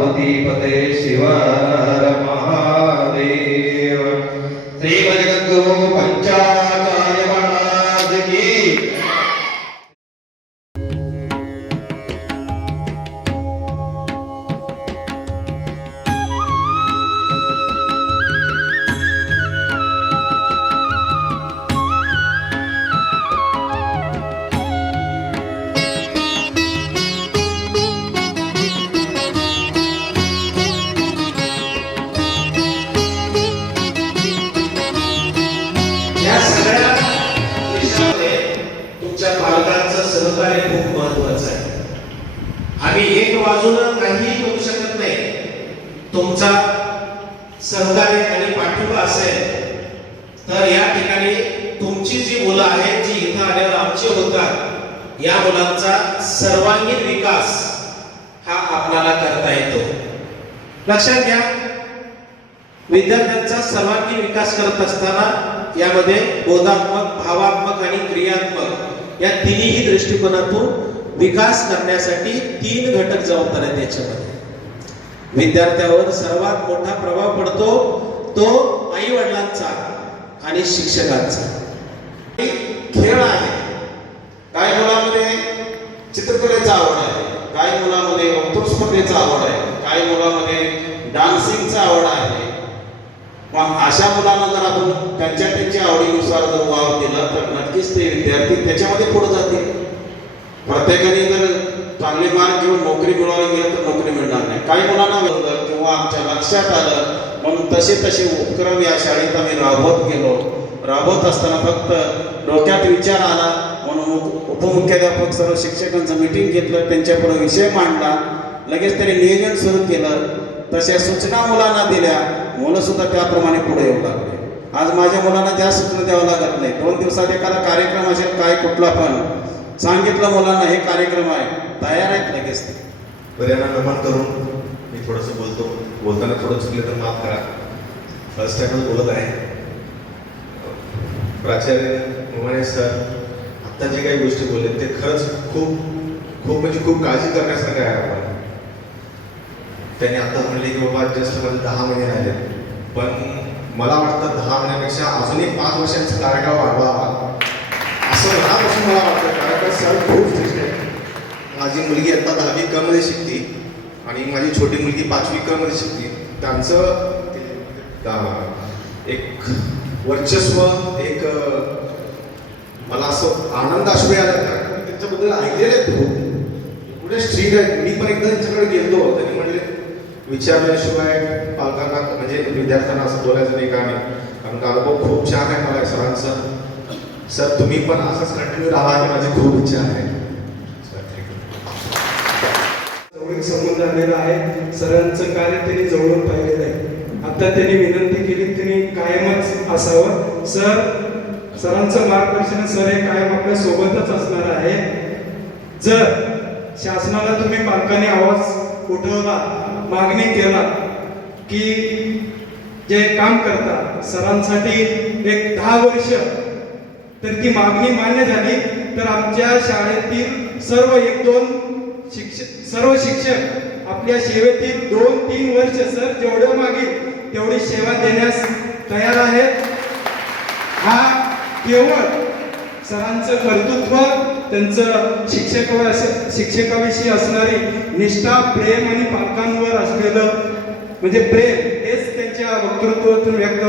पार्वती पते शिवर महादेव। श्री जगद्गुरु पंचाचार्य महाराज की। तुमच्या पालकांचं सहकार्य खूप महत्वाचं आहे। आम्ही एक बाजूनं काहीही करू शकत नाही। तुमचा सहकार्य आणि पाठिंबा असेल तर या ठिकाणी तुमची जी मुलं आहेत जी इथं आल्यावर आमचे होतात, या मुलांचा सर्वांगीण विकास हा आपल्याला करता येतो। लक्षात घ्या, विद्यार्थ्यांचा सर्वांगीण विकास करत असताना यामध्ये बोधात्मक, भावात्मक आणि क्रियात्मक या तिन्ही दृष्टिकोनातून विकास करण्यासाठी 3 घटक जबाबदार आहेत। याच्यामध्ये विद्यार्थ्यावर सर्वात मोठा प्रभाव पडतो तो आई वडिलांचा आणि शिक्षकांचा। खेळ आहे, काही मुलांमध्ये चित्रकलेचा आवड आहे, काही मुलांमध्ये वक्तृत्व स्पर्धेचा आवड आहे, काही मुलांमध्ये डान्सिंगचा आवड आहे। मग अशा मुलांना जर आपण त्यांच्या आवडीनुसार जर वाव दिला तर नक्कीच ते विद्यार्थी त्याच्यामध्ये पुढे जातील। प्रत्येकाने जर चांगले मार्क घेऊन नोकरी मिळवायला गेलं तर नोकरी मिळणार नाही। काही मुलांना मिळतं किंवा आमच्या लक्षात आलं म्हणून तसे उपक्रम या शाळेत आम्ही राबवत गेलो। राबवत असताना फक्त डोक्यात विचार आला म्हणून उपमुख्याध्यापक सर्व शिक्षकांचं मीटिंग घेतलं, त्यांच्यापुढे विषय मांडला, लगेच त्यांनी नियोजन सुरू केलं, तशा सूचना मुलांना दिल्या, मुलं सुद्धा त्याप्रमाणे पुढे येऊ लागले। आज माझ्या मुलांना ज्या सूचना द्यावं लागत नाही। 2 दिवसात एखादा कार्यक्रम असेल काय कुठला पण सांगितलं मुलांना हे कार्यक्रम आहे, तयार आहेत लगेच ते। पर्यांना नमन करून मी थोडंसं बोलताना थोडं चुकले तर माफ करा। फर्स्ट टाइमच बोलत आहे। प्राचार्य मोमाने सर आत्ता जे काही गोष्टी बोलले ते खरंच खूप काळजी करण्यासारखं आहे। आपण त्यांनी आता म्हणले की बाबा जस्ट मला 10 महिने राहिले, पण मला वाटतं 10 महिन्यापेक्षा अजूनही 5 वर्षांचा कार्यकाळ वाढवावा असं मनापासून मला वाटतं। कारण सर खूप श्रेष्ठ आहे। माझी मुलगी आता 10वी क मध्ये शिकते आणि माझी छोटी मुलगी 5वी क मध्ये शिकते। त्यांचं एक वर्चस्व, एक मला असं आनंद अश्रू आला कारण त्यांच्याबद्दल ऐकलेलं आहे खूप। पुढे स्ट्रीट आहे। मी पण एकदा त्यांच्याकडे गेलो, त्यांनी म्हणले विचारल्याशिवाय पालकांना म्हणजे विद्यार्थ्यांना असं बोलायचं नाही का नाही, कारण अनुभव खूप छान आहे मला सरांचा। सर तुम्ही पण असंच कंटिन्यू राहा ही माझी खूप इच्छा आहे। जवळीक संबंध आलेला आहे। सरांचं कार्य त्यांनी जवळून पाहिलेलं आहे। आता त्यांनी विनंती केली त्यांनी कायमच असावं। सरांचं मार्गदर्शन सर हे कायम आपल्या सोबतच असणार आहे। जर शासनाला तुम्ही पालकांनी आवाज उठवला, मागणी केला की जे काम करतात सरांसाठी एक 10 वर्ष, तर ती मागणी मान्य झाली तर आमच्या शाळेतील सर्व शिक्षक आपल्या सेवेतील 2-3 वर्ष सर जेवढं मागेल तेवढी सेवा देण्यास तयार आहेत। हा केवळ सरांचं कर्तृत्व, त्यांचं शिक्षकाविषयी असणारी निष्ठा, प्रेम आणि पालकांवर असलेलं म्हणजे प्रेम हेच त्यांच्या वक्तृत्वातून व्यक्त